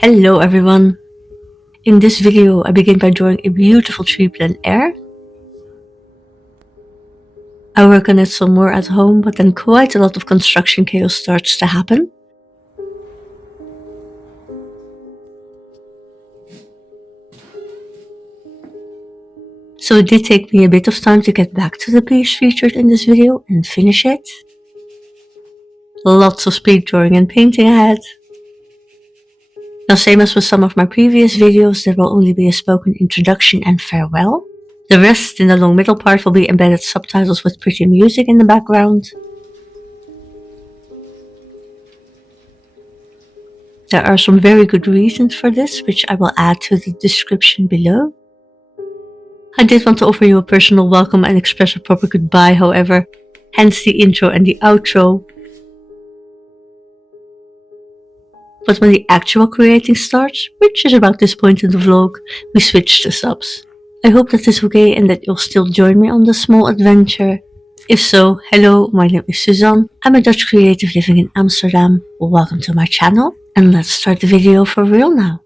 Hello everyone! In this video I begin by drawing a beautiful tree plein air. I work on it some more at home, but then quite a lot of construction chaos starts to happen. So it did take me a bit of time to get back to the piece featured in this video and finish it. Lots of speed drawing and painting ahead. Now, same as with some of my previous videos, there will only be a spoken introduction and farewell. The rest in the long middle part will be embedded subtitles with pretty music in the background. There are some very good reasons for this, which I will add to the description below. I did want to offer you a personal welcome and express a proper goodbye, however, hence the intro and the outro. But when the actual creating starts, which is about this point in the vlog, we switch to subs. I hope that is okay and that you'll still join me on this small adventure. If so, hello, my name is Suzanne. I'm a Dutch creative living in Amsterdam. Welcome to my channel, and let's start the video for real now.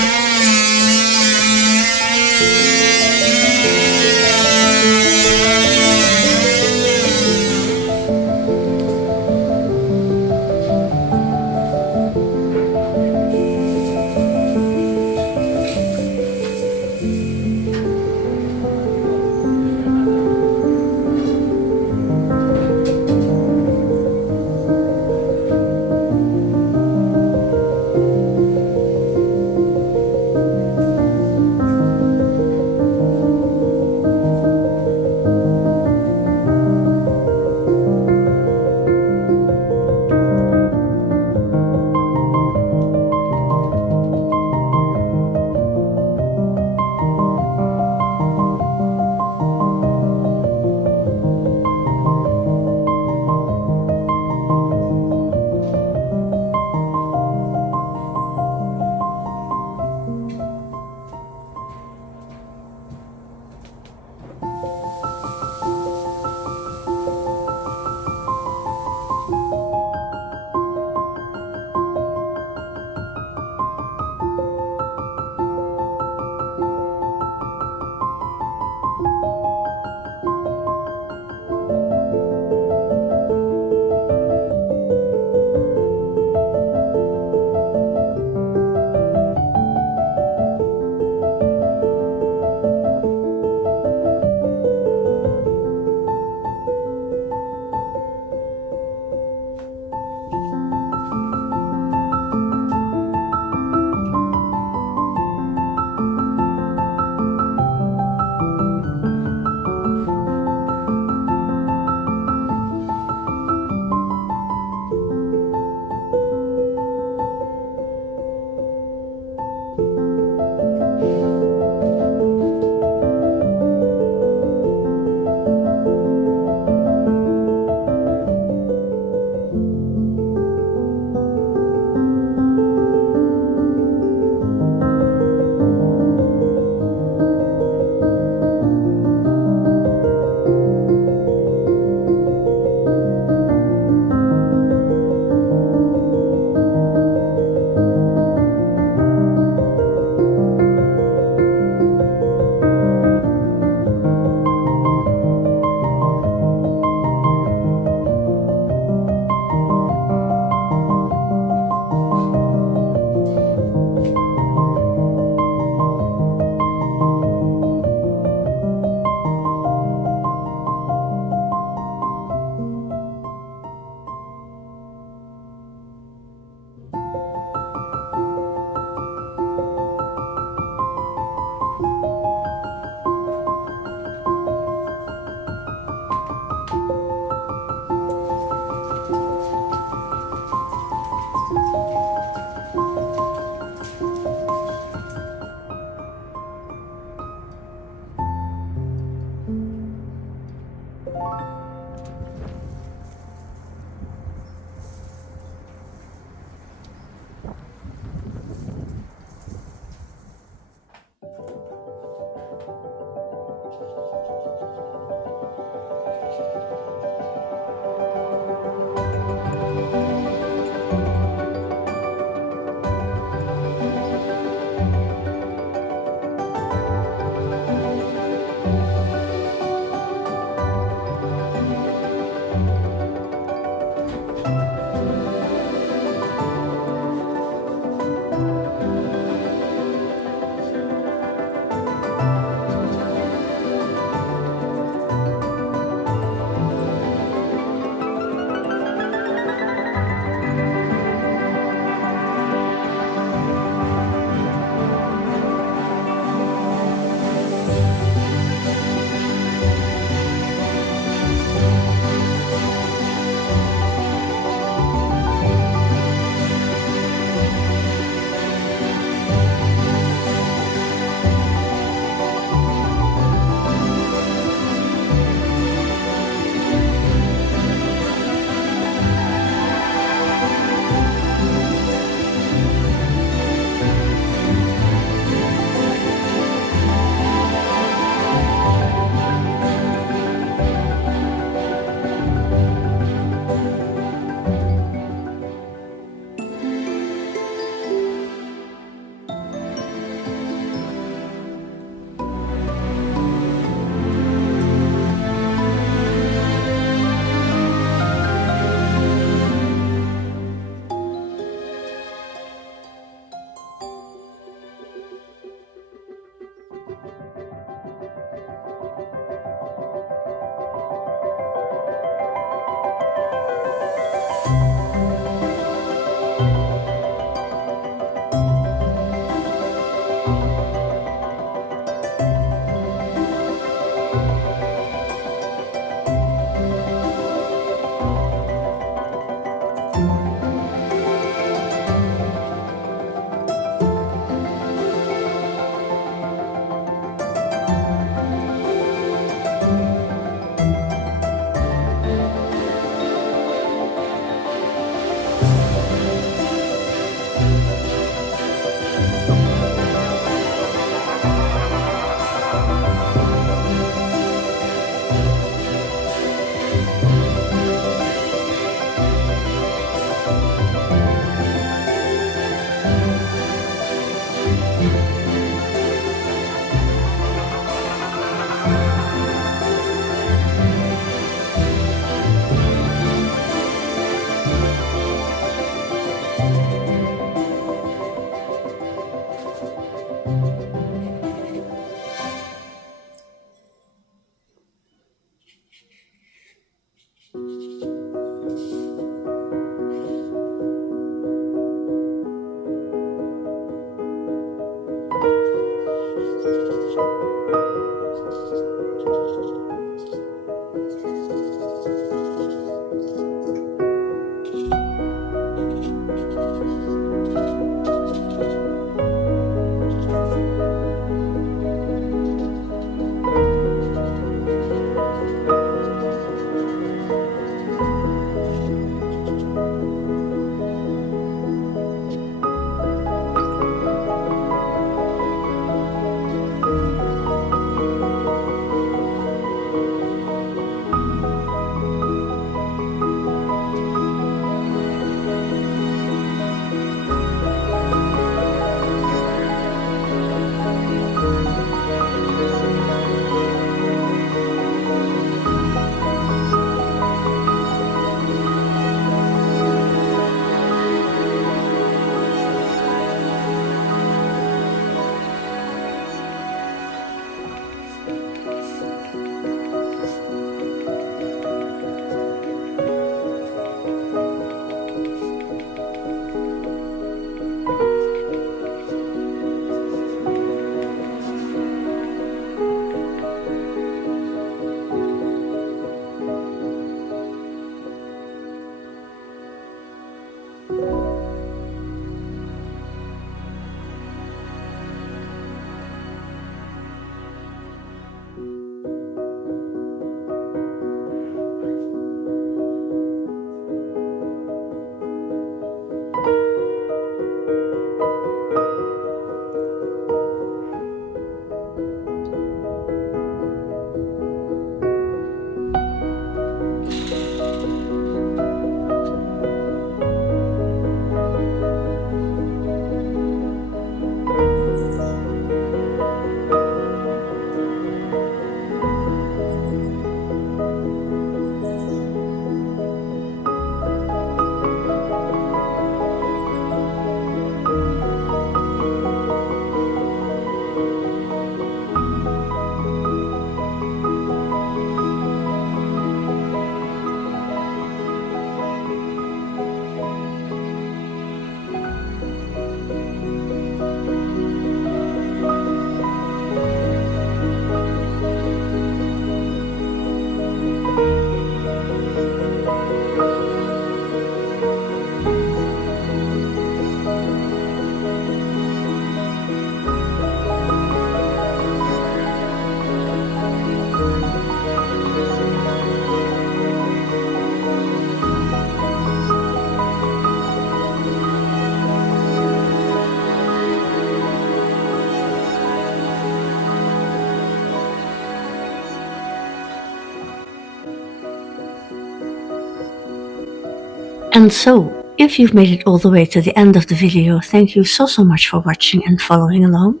And so, if you've made it all the way to the end of the video, thank you so much for watching and following along.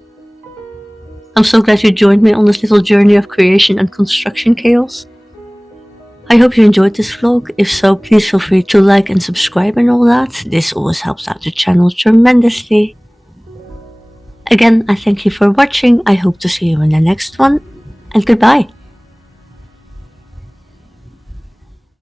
I'm so glad you joined me on this little journey of creation and construction chaos. I hope you enjoyed this vlog. If so, please feel free to like and subscribe and all that. This always helps out the channel tremendously. Again, I thank you for watching. I hope to see you in the next one, and goodbye.